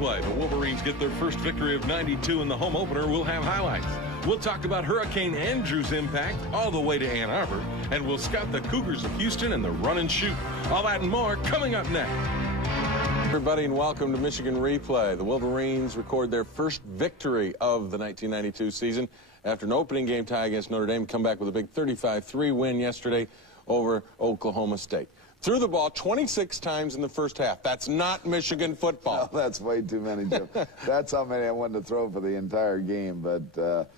Play. The Wolverines get their first victory of 92 in the home opener. We'll have highlights. We'll talk about Hurricane Andrew's impact all the way to Ann Arbor, and we'll scout the Cougars of Houston and the run and shoot. All that and more coming up next. Everybody, and welcome to Michigan Replay. The Wolverines record their first victory of the 1992 season after an opening game tie against Notre Dame. Come back with a big 35-3 win yesterday over Oklahoma State. Threw the ball 26 times in the first half. That's not Michigan football. No, that's way too many, Jim. That's how many I wanted to throw for the entire game. But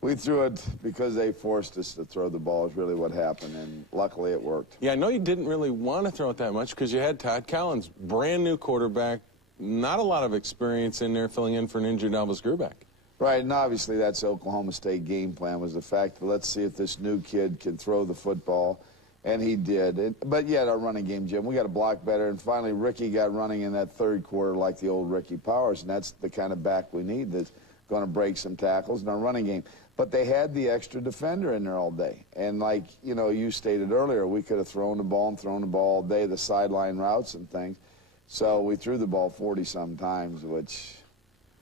we threw it because they forced us to throw the ball is really what happened, and luckily it worked. Yeah, I know you didn't really want to throw it that much because you had Todd Collins, brand new quarterback, not a lot of experience in there filling in for an injured Elvis Grbac. Right, and obviously that's the Oklahoma State game plan, was the fact that let's see if this new kid can throw the football. And he did. But yet our running game, Jim, we got to block better. And finally, Ricky got running in that third quarter like the old Ricky Powers. And that's the kind of back we need that's going to break some tackles in our running game. But they had the extra defender in there all day. And like, you know, you stated earlier, we could have thrown the ball all day, the sideline routes and things. So we threw the ball 40-some times, which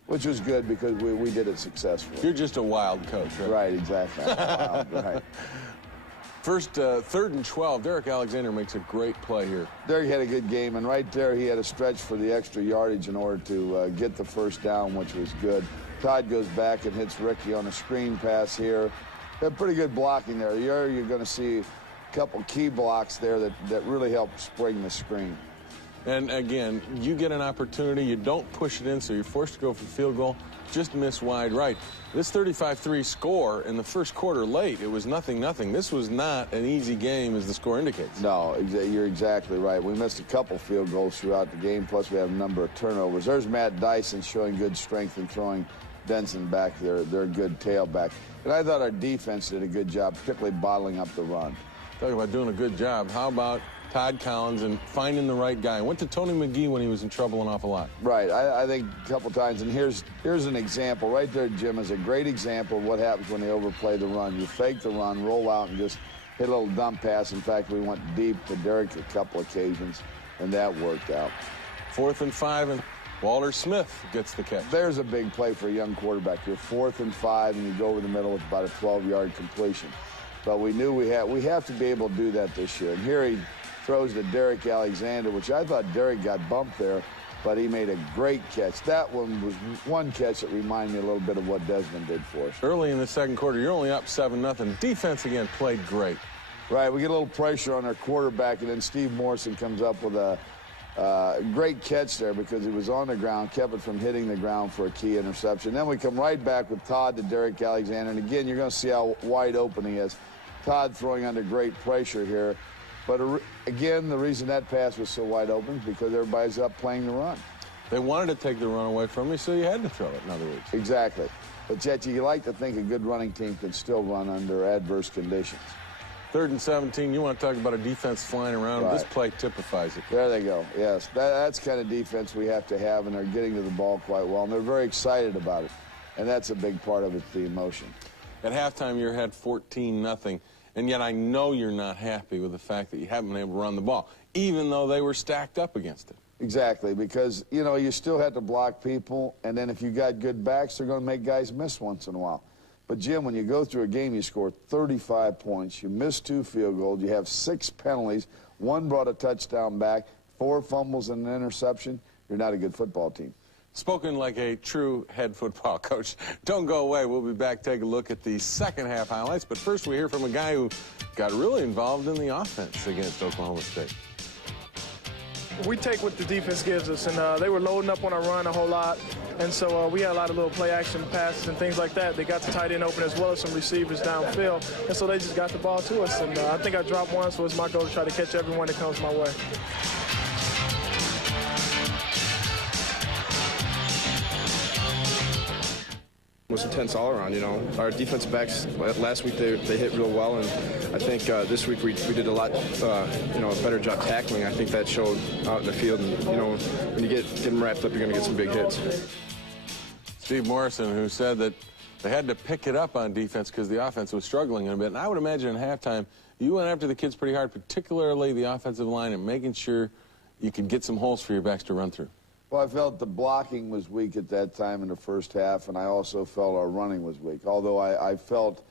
was good because we did it successfully. You're just a wild coach, right? Right, exactly. Wild, right. First, 3rd and 12, Derek Alexander makes a great play here. Derek had a good game, and right there he had a stretch for the extra yardage in order to get the first down, which was good. Todd goes back and hits Ricky on a screen pass here. Had pretty good blocking there. You're going to see a couple key blocks there that really help spring the screen. And again, you get an opportunity, you don't push it in, so you're forced to go for field goal, just miss wide right. This 35-3 score in the first quarter late, it was 0-0. This was not an easy game, as the score indicates. No, you're exactly right. We missed a couple field goals throughout the game, plus we have a number of turnovers. There's Matt Dyson showing good strength and throwing Benson back there. They're a good tailback. And I thought our defense did a good job, particularly bottling up the run. Talk about doing a good job. How about Todd Collins and finding the right guy? Went to Tony McGee when he was in trouble an awful lot. Right. I think a couple times, and here's an example. Right there, Jim, is a great example of what happens when they overplay the run. You fake the run, roll out, and just hit a little dump pass. In fact, we went deep to Derek a couple occasions, and that worked out. 4th and 5, and Walter Smith gets the catch. There's a big play for a young quarterback. You're 4th and 5, and you go over the middle with about a 12-yard completion. But we knew we have to be able to do that this year. And here he throws to Derek Alexander, which I thought Derek got bumped there, but he made a great catch. That one was one catch that reminded me a little bit of what Desmond did for us. Early in the second quarter, you're only up 7-0. Defense, again, played great. Right, we get a little pressure on our quarterback, and then Steve Morrison comes up with a great catch there because he was on the ground, kept it from hitting the ground for a key interception. Then we come right back with Todd to Derek Alexander, and again, you're going to see how wide open he is. Todd throwing under great pressure here. But again, the reason that pass was so wide open is because everybody's up playing the run. They wanted to take the run away from you, so you had to throw it, in other words. Exactly. But yet you like to think a good running team can still run under adverse conditions. 3rd and 17, you want to talk about a defense flying around. Right. This play typifies it. There they go, yes. That's the kind of defense we have to have, and they're getting to the ball quite well, and they're very excited about it. And that's a big part of it, the emotion. At halftime, you're ahead 14-0. And yet I know you're not happy with the fact that you haven't been able to run the ball, even though they were stacked up against it. Exactly, because, you know, you still have to block people, and then if you got good backs, they're going to make guys miss once in a while. But, Jim, when you go through a game, you score 35 points, you miss 2 field goals, you have 6 penalties, 1 brought a touchdown back, 4 fumbles and an interception, you're not a good football team. Spoken like a true head football coach. Don't go away. We'll be back, take a look at the second half highlights. But first, we hear from a guy who got really involved in the offense against Oklahoma State. We take what the defense gives us, and they were loading up on our run a whole lot. And so we had a lot of little play action passes and things like that. They got the tight end open as well as some receivers downfield. And so they just got the ball to us. And I think I dropped one, so it's my goal to try to catch everyone that comes my way. It was intense all around, you know. Our defensive backs, last week they hit real well, and I think this week we did a lot, you know, a better job tackling. I think that showed out in the field, and, you know, when you get them wrapped up, you're going to get some big hits. Steve Morrison, who said that they had to pick it up on defense because the offense was struggling a bit. And I would imagine at halftime, you went after the kids pretty hard, particularly the offensive line, and making sure you could get some holes for your backs to run through. Well, I felt the blocking was weak at that time in the first half, and I also felt our running was weak. Although I felt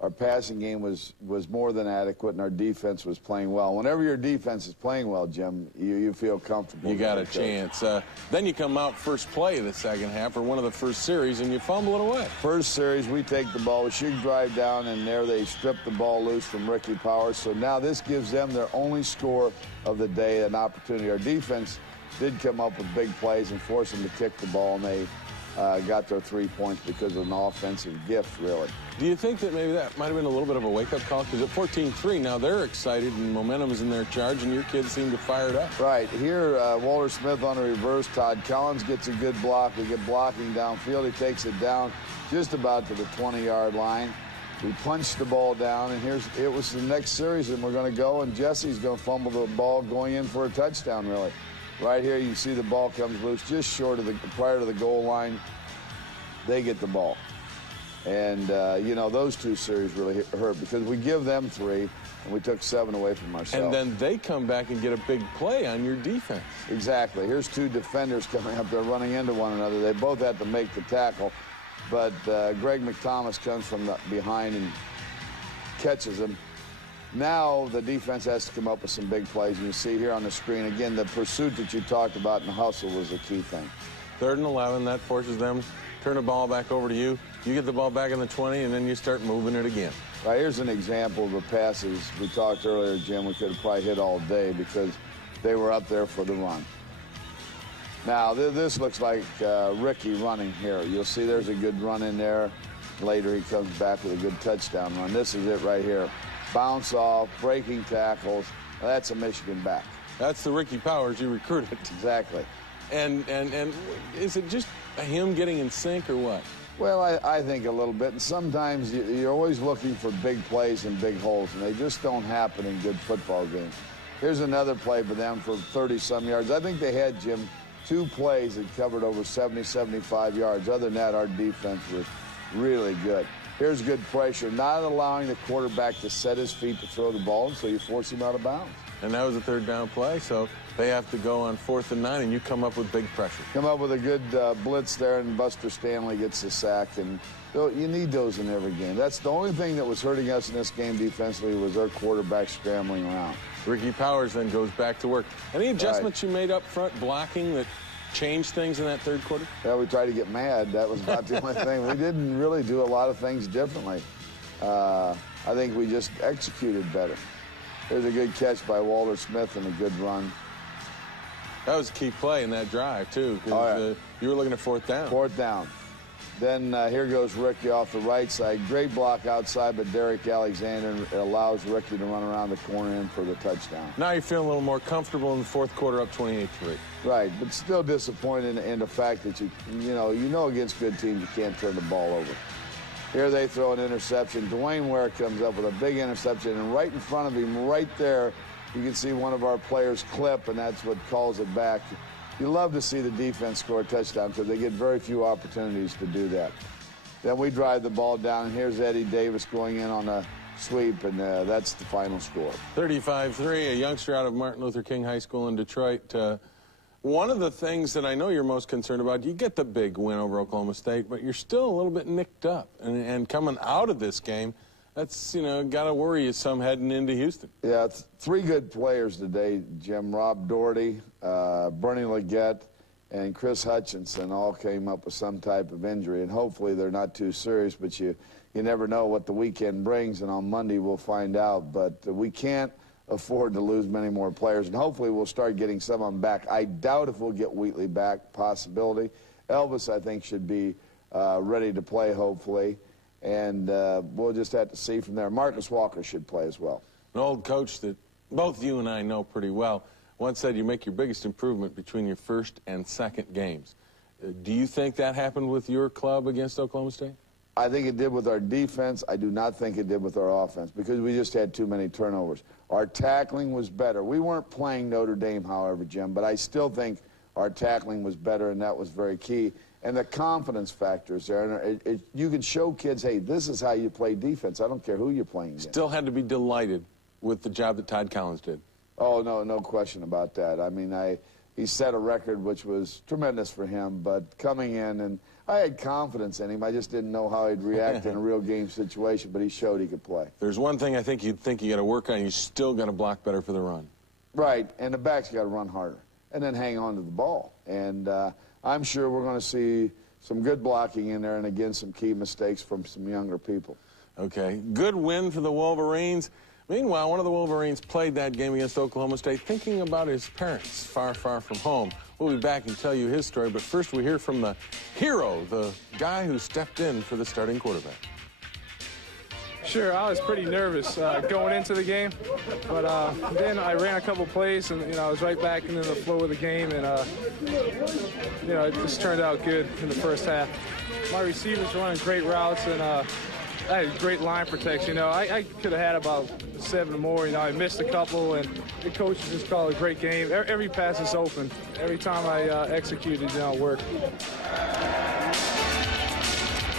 our passing game was more than adequate, and our defense was playing well. Whenever your defense is playing well, Jim, you feel comfortable. You got a chance. Then you come out first play of the second half, or one of the first series, and you fumble it away. First series, we take the ball. We should drive down, and there they strip the ball loose from Ricky Powers. So now this gives them their only score of the day, an opportunity. Our defense did come up with big plays and force them to kick the ball, and they got their 3 points because of an offensive gift, really. Do you think that maybe that might have been a little bit of a wake-up call? Because at 14-3, now they're excited and momentum is in their charge, and your kids seem to fire it up. Right. Here, Walter Smith on a reverse. Todd Collins gets a good block. We get blocking downfield. He takes it down just about to the 20-yard line. We punch the ball down, and it was the next series, and we're going to go, and Jesse's going to fumble the ball going in for a touchdown, really. Right here, you see the ball comes loose just short of prior to the goal line. They get the ball. And, you know, those two series really hurt because we give them 3, and we took 7 away from ourselves. And then they come back and get a big play on your defense. Exactly. Here's 2 defenders coming up. They're running into one another. They both had to make the tackle, but Greg McThomas comes from behind and catches him. Now the defense has to come up with some big plays, and you see here on the screen, again, the pursuit that you talked about in the hustle was the key thing. 3rd and 11, that forces them to turn the ball back over to you. You get the ball back in the 20, and then you start moving it again. Right, here's an example of the passes we talked earlier, Jim. We could have probably hit all day because they were up there for the run. Now, this looks like Ricky running here. You'll see there's a good run in there. Later, he comes back with a good touchdown run. This is it right here. Bounce off, breaking tackles. That's a Michigan back. That's the Ricky Powers you recruited. Exactly. And is it just him getting in sync or what? Well, I think a little bit. And sometimes you're always looking for big plays and big holes, and they just don't happen in good football games. Here's another play for them for 30-some yards. I think they had, Jim, 2 plays that covered over 70, 75 yards. Other than that, our defense was really good. Here's good pressure, not allowing the quarterback to set his feet to throw the ball, so you force him out of bounds. And that was a 3rd down play, so they have to go on 4th and 9, and you come up with big pressure. Come up with a good blitz there, and Buster Stanley gets the sack. And you need those in every game. That's the only thing that was hurting us in this game defensively was our quarterback scrambling around. Ricky Powers then goes back to work. Any adjustments you made up front blocking that changed things in that 3rd quarter? Yeah, we tried to get mad. That was about the only thing. We didn't really do a lot of things differently. I think we just executed better. There's a good catch by Walter Smith and a good run. That was a key play in that drive, too, because you were looking at 4th down. 4th down. Then here goes Ricky off the right side. Great block outside, but Derek Alexander allows Ricky to run around the corner in for the touchdown. Now you're feeling a little more comfortable in the 4th quarter, up 28-3. Right, but still disappointed in the fact that you know against good teams you can't turn the ball over. Here they throw an interception. Dwayne Ware comes up with a big interception, and right in front of him, right there, you can see one of our players clip, and that's what calls it back. You love to see the defense score a touchdown because they get very few opportunities to do that. Then we drive the ball down, and here's Eddie Davis going in on a sweep, and that's the final score. 35-3, a youngster out of Martin Luther King High School in Detroit. One of the things that I know you're most concerned about, you get the big win over Oklahoma State, but you're still a little bit nicked up. And coming out of this game, that's, got to worry you some heading into Houston. Yeah, 3 good players today, Jim. Rob Doherty, Bernie Leggett, and Chris Hutchinson all came up with some type of injury. And hopefully they're not too serious, but you never know what the weekend brings. And on Monday we'll find out. But we can't afford to lose many more players. And hopefully we'll start getting some of them back. I doubt if we'll get Wheatley back. Possibility. Elvis, I think, should be ready to play, hopefully. And we'll just have to see from there. Marcus Walker should play as well. An old coach that both you and I know pretty well once said you make your biggest improvement between your 1st and 2nd games. Do you think that happened with your club against Oklahoma State? I think it did with our defense. I do not think it did with our offense because we just had too many turnovers. Our tackling was better. We weren't playing Notre Dame, however, Jim, but I still think our tackling was better, and that was very key. And the confidence factor is there. And you can show kids, hey, this is how you play defense. I don't care who you're playing against. Still had to be delighted with the job that Todd Collins did. Oh, no question about that. I mean, he set a record which was tremendous for him. But coming in, and I had confidence in him. I just didn't know how he'd react in a real game situation, but he showed he could play. There's one thing I think you got to work on. You still got to block better for the run. Right, and the backs got to run harder and then hang on to the ball. And I'm sure we're going to see some good blocking in there and, again, some key mistakes from some younger people. Okay, good win for the Wolverines. Meanwhile, one of the Wolverines played that game against Oklahoma State thinking about his parents far, far from home. We'll be back and tell you his story, but first we hear from the hero, the guy who stepped in for the starting quarterback. Sure, I was pretty nervous going into the game, but then I ran a couple plays, and I was right back into the flow of the game, and it just turned out good in the first half. My receivers were running great routes, and I had great line protection. I could have had about 7 more. I missed a couple, and the coaches just called a great game. Every pass is open. Every time I executed, it worked.